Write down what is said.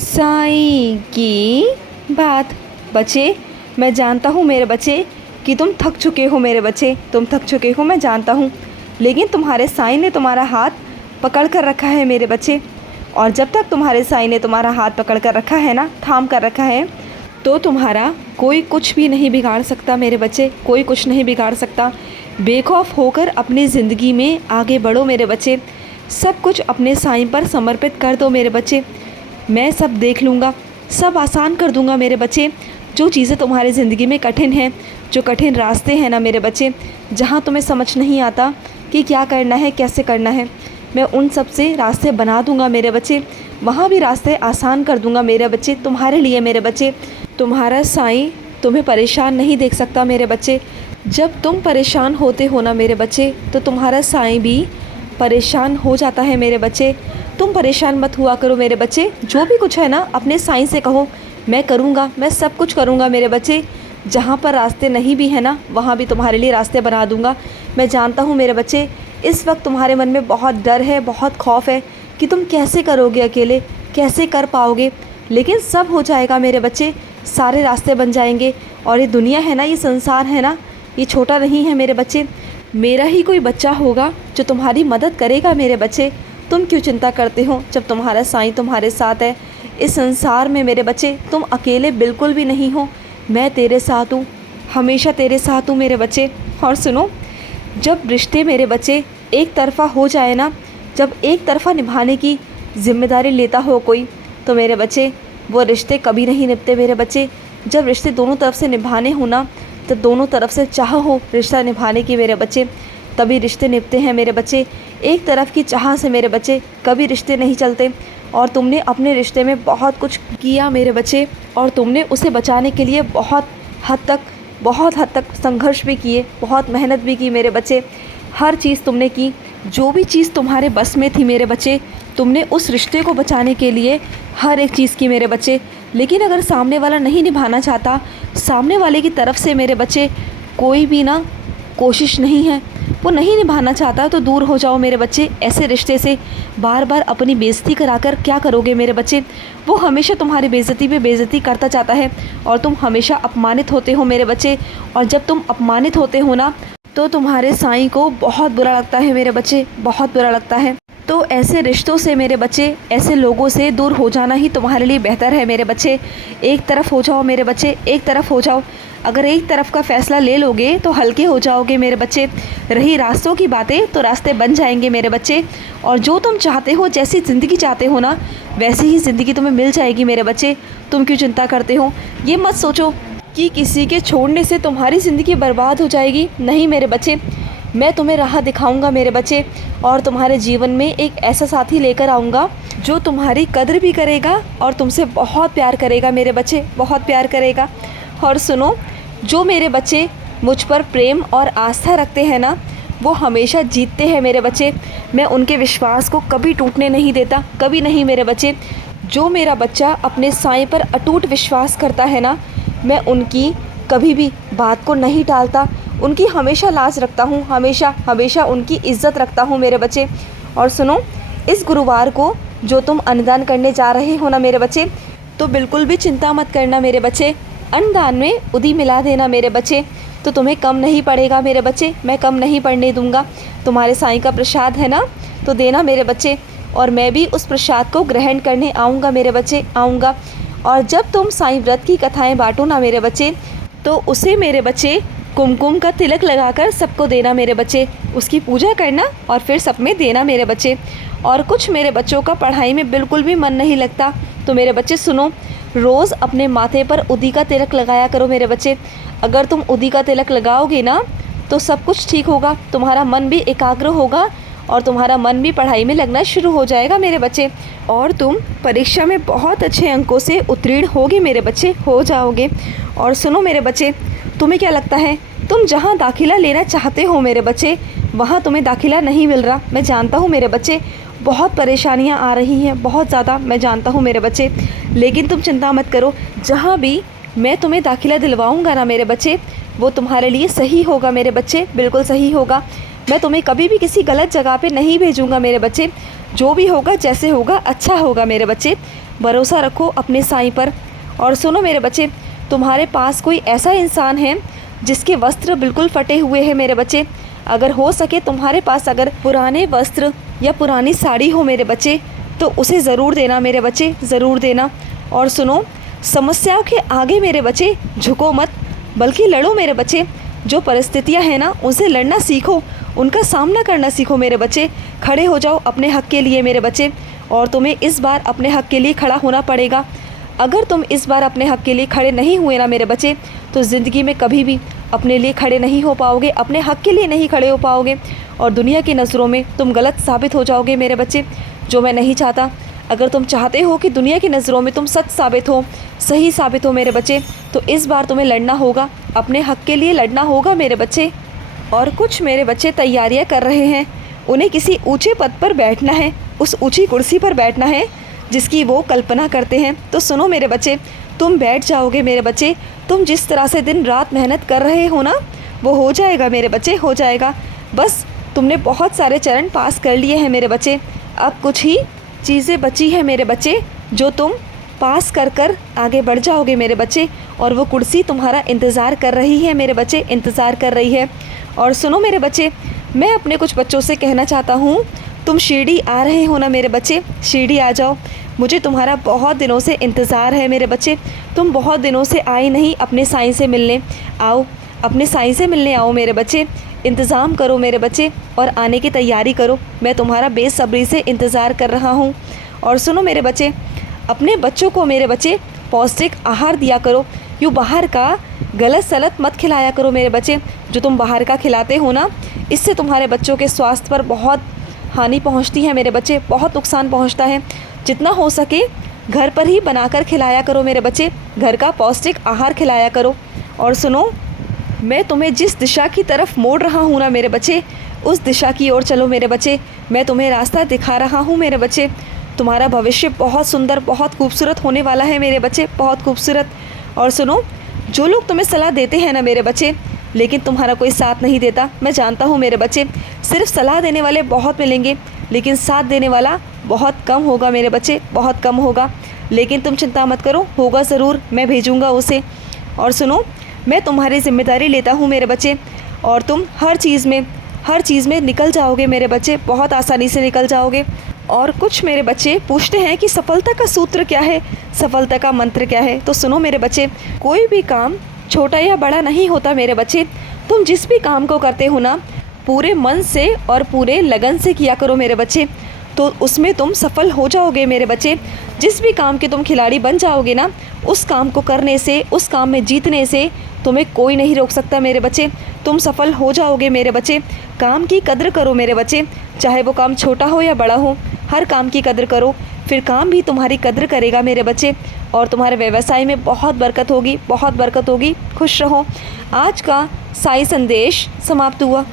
साईं की बात। बच्चे, मैं जानता हूँ मेरे बच्चे कि तुम थक चुके हो मेरे बच्चे, तुम थक चुके हो, मैं जानता हूँ। लेकिन तुम्हारे साईं ने तुम्हारा हाथ पकड़ कर रखा है मेरे बच्चे। और जब तक तुम्हारे साईं ने तुम्हारा हाथ पकड़ कर रखा है ना, थाम कर रखा है, तो तुम्हारा कोई कुछ भी नहीं बिगाड़ सकता मेरे बच्चे, कोई कुछ नहीं बिगाड़ सकता। बेखौफ होकर अपनी ज़िंदगी में आगे बढ़ो मेरे बच्चे। सब कुछ अपने साईं पर समर्पित कर दो मेरे बच्चे। मैं सब देख लूँगा, सब आसान कर दूँगा मेरे बच्चे। जो चीज़ें तुम्हारी ज़िंदगी में कठिन हैं, जो कठिन रास्ते हैं ना मेरे बच्चे, जहाँ तुम्हें समझ नहीं आता कि क्या करना है, कैसे करना है, मैं उन सब से रास्ते बना दूँगा मेरे बच्चे। वहाँ भी रास्ते आसान कर दूँगा मेरे बच्चे तुम्हारे लिए मेरे बच्चे। तुम्हारा साईं तुम्हें परेशान नहीं देख सकता मेरे बच्चे। जब तुम परेशान होते हो ना मेरे बच्चे, तो तुम्हारा साईं भी परेशान हो जाता है मेरे बच्चे। तुम परेशान मत हुआ करो मेरे बच्चे। जो भी कुछ है ना, अपने साईं से कहो, मैं करूँगा, मैं सब कुछ करूँगा मेरे बच्चे। जहाँ पर रास्ते नहीं भी है ना, वहाँ भी तुम्हारे लिए रास्ते बना दूँगा। मैं जानता हूँ मेरे बच्चे, इस वक्त तुम्हारे मन में बहुत डर है, बहुत खौफ है कि तुम कैसे करोगे अकेले, कैसे कर पाओगे। लेकिन सब हो जाएगा मेरे बच्चे, सारे रास्ते बन जाएंगे। और ये दुनिया है ना, ये संसार है ना, ये छोटा नहीं है मेरे बच्चे। मेरा ही कोई बच्चा होगा जो तुम्हारी मदद करेगा मेरे बच्चे। तुम क्यों चिंता करते हो जब तुम्हारा साईं तुम्हारे साथ है। इस संसार में मेरे बच्चे तुम अकेले बिल्कुल भी नहीं हो। मैं तेरे साथ हूँ, हमेशा तेरे साथ हूँ मेरे बच्चे। और सुनो, जब रिश्ते मेरे बच्चे एक तरफ़ा हो जाए ना, जब एक तरफ़ा निभाने की जिम्मेदारी लेता हो कोई, तो मेरे बच्चे वो रिश्ते कभी नहीं निभते मेरे बच्चे। जब रिश्ते दोनों तरफ से निभाने हो ना, तो दोनों तरफ से चाह हो रिश्ता निभाने की मेरे बच्चे, तभी रिश्ते निभते हैं मेरे बच्चे। एक तरफ की चाह से मेरे बच्चे कभी रिश्ते नहीं चलते। और तुमने अपने रिश्ते में बहुत कुछ किया मेरे बच्चे, और तुमने उसे बचाने के लिए बहुत हद तक संघर्ष भी किए, बहुत मेहनत भी की मेरे बच्चे। हर चीज़ तुमने की, जो भी चीज़ तुम्हारे बस में थी मेरे बच्चे, तुमने उस रिश्ते को बचाने के लिए हर एक चीज़ की मेरे बच्चे। लेकिन अगर सामने वाला नहीं निभाना चाहता, सामने वाले की तरफ से मेरे बच्चे कोई भी ना कोशिश नहीं है, वो नहीं निभाना चाहता, तो दूर हो जाओ मेरे बच्चे ऐसे रिश्ते से। बार बार अपनी बेइज्जती कराकर क्या करोगे मेरे बच्चे। वो हमेशा तुम्हारी बेइज्जती पे बेइज्जती करता चाहता है, और तुम हमेशा अपमानित होते हो मेरे बच्चे। और जब तुम अपमानित होते हो ना, तो तुम्हारे साईं को बहुत बुरा लगता है मेरे बच्चे, बहुत बुरा लगता है। तो ऐसे रिश्तों से मेरे बच्चे, ऐसे लोगों से दूर हो जाना ही तुम्हारे लिए बेहतर है मेरे बच्चे। एक तरफ हो जाओ मेरे बच्चे, एक तरफ हो जाओ। अगर एक तरफ का फ़ैसला ले लोगे तो हल्के हो जाओगे मेरे बच्चे। रही रास्तों की बातें, तो रास्ते बन जाएंगे मेरे बच्चे। और जो तुम चाहते हो, जैसी ज़िंदगी चाहते हो ना, वैसी ही ज़िंदगी तुम्हें मिल जाएगी मेरे बच्चे। तुम क्यों चिंता करते हो। ये मत सोचो कि किसी के छोड़ने से तुम्हारी ज़िंदगी बर्बाद हो जाएगी। नहीं मेरे बच्चे, मैं तुम्हें राह दिखाऊंगा मेरे बच्चे, और तुम्हारे जीवन में एक ऐसा साथी लेकर आऊँगा जो तुम्हारी कदर भी करेगा और तुमसे बहुत प्यार करेगा मेरे बच्चे, बहुत प्यार करेगा। और सुनो, जो मेरे बच्चे मुझ पर प्रेम और आस्था रखते हैं ना, वो हमेशा जीतते हैं मेरे बच्चे। मैं उनके विश्वास को कभी टूटने नहीं देता, कभी नहीं मेरे बच्चे। जो मेरा बच्चा अपने साईं पर अटूट विश्वास करता है ना, मैं उनकी कभी भी बात को नहीं टालता, उनकी हमेशा लाज रखता हूँ, हमेशा उनकी इज़्ज़त रखता हूँ मेरे बच्चे। और सुनो, इस गुरुवार को जो तुम अन्नदान करने जा रहे हो ना मेरे बच्चे, तो बिल्कुल भी चिंता मत करना मेरे बच्चे। अन्नदान में उदी मिला देना मेरे बच्चे, तो तुम्हें कम नहीं पड़ेगा मेरे बच्चे, मैं कम नहीं पड़ने दूंगा। तुम्हारे साईं का प्रसाद है ना, तो देना मेरे बच्चे। और मैं भी उस प्रसाद को ग्रहण करने आऊँगा मेरे बच्चे, आऊँगा। और जब तुम साईं व्रत की कथाएँ बाँटो ना मेरे बच्चे, तो उसे मेरे बच्चे कुमकुम का तिलक लगाकर सबको देना मेरे बच्चे। उसकी पूजा करना और फिर सब में देना मेरे बच्चे। और कुछ मेरे बच्चों का पढ़ाई में बिल्कुल भी मन नहीं लगता, तो मेरे बच्चे सुनो, रोज़ अपने माथे पर उदी का तिलक लगाया करो मेरे बच्चे। अगर तुम उदी का तिलक लगाओगे ना, तो सब कुछ ठीक होगा, तुम्हारा मन भी एकाग्र होगा, और तुम्हारा मन भी पढ़ाई में लगना शुरू हो जाएगा मेरे बच्चे। और तुम परीक्षा में बहुत अच्छे अंकों से उत्तीर्ण होगे मेरे बच्चे, हो जाओगे। और सुनो मेरे बच्चे, तुम्हें क्या लगता है, तुम जहाँ दाखिला लेना चाहते हो मेरे बच्चे, वहाँ तुम्हें दाखिला नहीं मिल रहा। मैं जानता हूँ मेरे बच्चे, बहुत परेशानियाँ आ रही हैं, बहुत ज़्यादा, मैं जानता हूँ मेरे बच्चे। लेकिन तुम चिंता मत करो, जहाँ भी मैं तुम्हें दाखिला दिलवाऊँगा ना मेरे बच्चे, वो तुम्हारे लिए सही होगा मेरे बच्चे, बिल्कुल सही होगा। मैं तुम्हें कभी भी किसी गलत जगह पे नहीं भेजूँगा मेरे बच्चे। जो भी होगा, जैसे होगा, अच्छा होगा मेरे बच्चे। भरोसा रखो अपने साईं पर। और सुनो मेरे बच्चे, तुम्हारे पास कोई ऐसा इंसान है जिसके वस्त्र बिल्कुल फटे हुए हैं मेरे बच्चे? अगर हो सके तुम्हारे पास अगर पुराने वस्त्र या पुरानी साड़ी हो मेरे बच्चे, तो उसे ज़रूर देना मेरे बच्चे, ज़रूर देना। और सुनो, समस्याओं के आगे मेरे बच्चे झुको मत, बल्कि लड़ो मेरे बच्चे। जो परिस्थितियां हैं ना, उनसे लड़ना सीखो, उनका सामना करना सीखो मेरे बच्चे। खड़े हो जाओ अपने हक़ के लिए मेरे बच्चे, और तुम्हें इस बार अपने हक़ के लिए खड़ा होना पड़ेगा। अगर तुम इस बार अपने हक़ के लिए खड़े नहीं हुए ना मेरे बच्चे, तो ज़िंदगी में कभी भी अपने लिए खड़े नहीं हो पाओगे, अपने हक़ के लिए नहीं खड़े हो पाओगे, और दुनिया की नज़रों में तुम गलत साबित हो जाओगे मेरे बच्चे, जो मैं नहीं चाहता। अगर तुम चाहते हो कि दुनिया की नज़रों में तुम सच साबित हो, सही साबित हो मेरे बच्चे, तो इस बार तुम्हें लड़ना होगा, अपने हक़ के लिए लड़ना होगा मेरे बच्चे। और कुछ मेरे बच्चे तैयारियां कर रहे हैं, उन्हें किसी ऊंचे पद पर बैठना है, उस ऊंची कुर्सी पर बैठना है जिसकी वो कल्पना करते हैं। तो सुनो मेरे बच्चे, तुम बैठ जाओगे मेरे बच्चे। तुम जिस तरह से दिन रात मेहनत कर रहे हो ना, वो हो जाएगा मेरे बच्चे, हो जाएगा। बस तुमने बहुत सारे चरण पास कर लिए हैं मेरे बच्चे, अब कुछ ही चीज़ें बची हैं मेरे बच्चे जो तुम पास कर कर आगे बढ़ जाओगे मेरे बच्चे, और वो कुर्सी तुम्हारा इंतज़ार कर रही है मेरे बच्चे, इंतज़ार कर रही है। और सुनो मेरे बच्चे, मैं अपने कुछ बच्चों से कहना चाहता हूँ, तुम शिरडी आ रहे हो ना मेरे बच्चे, शिरडी आ जाओ। मुझे तुम्हारा बहुत दिनों से इंतज़ार है मेरे बच्चे, तुम बहुत दिनों से आए नहीं अपने साईं से मिलने। आओ, अपने साईं से मिलने आओ मेरे बच्चे, इंतज़ाम करो मेरे बच्चे और आने की तैयारी करो। मैं तुम्हारा बेसब्री से इंतज़ार कर रहा हूँ। और सुनो मेरे बच्चे, अपने बच्चों को मेरे बच्चे पौष्टिक आहार दिया करो, यूँ बाहर का गलत सलत मत खिलाया करो मेरे बच्चे। जो तुम बाहर का खिलाते हो ना, इससे तुम्हारे बच्चों के स्वास्थ्य पर बहुत हानि पहुंचती है मेरे बच्चे, बहुत नुकसान पहुंचता है। जितना हो सके घर पर ही बनाकर खिलाया करो मेरे बच्चे, घर का पौष्टिक आहार खिलाया करो। और सुनो, मैं तुम्हें जिस दिशा की तरफ मोड़ रहा हूँ ना मेरे बच्चे, उस दिशा की ओर चलो मेरे बच्चे। मैं तुम्हें रास्ता दिखा रहा हूँ मेरे बच्चे। तुम्हारा भविष्य बहुत सुंदर, बहुत खूबसूरत होने वाला है मेरे बच्चे, बहुत खूबसूरत। और सुनो, जो लोग तुम्हें सलाह देते हैं ना मेरे बच्चे, लेकिन तुम्हारा कोई साथ नहीं देता, मैं जानता हूँ मेरे बच्चे। सिर्फ सलाह देने वाले बहुत मिलेंगे, लेकिन साथ देने वाला बहुत कम होगा मेरे बच्चे, बहुत कम होगा। लेकिन तुम चिंता मत करो, होगा ज़रूर, मैं भेजूँगा उसे। और सुनो, मैं तुम्हारी जिम्मेदारी लेता हूँ मेरे बच्चे, और तुम हर चीज़ में निकल जाओगे मेरे बच्चे, बहुत आसानी से निकल जाओगे। और कुछ मेरे बच्चे पूछते हैं कि सफलता का सूत्र क्या है, सफलता का मंत्र क्या है। तो सुनो मेरे बच्चे, कोई भी काम छोटा या बड़ा नहीं होता मेरे बच्चे। तुम जिस भी काम को करते हो ना, पूरे मन से और पूरे लगन से किया करो मेरे बच्चे, तो उसमें तुम सफल हो जाओगे मेरे बच्चे। जिस भी काम के तुम खिलाड़ी बन जाओगे ना, उस काम को करने से, उस काम में जीतने से तुम्हें कोई नहीं रोक सकता मेरे बच्चे। तुम सफल हो जाओगे मेरे बच्चे। काम की कद्र करो मेरे बच्चे, चाहे वो काम छोटा हो या बड़ा हो, हर काम की कद्र करो, फिर काम भी तुम्हारी कद्र करेगा मेरे बच्चे, और तुम्हारे व्यवसाय में बहुत बरकत होगी, बहुत बरकत होगी। खुश रहो। आज का साई संदेश समाप्त हुआ।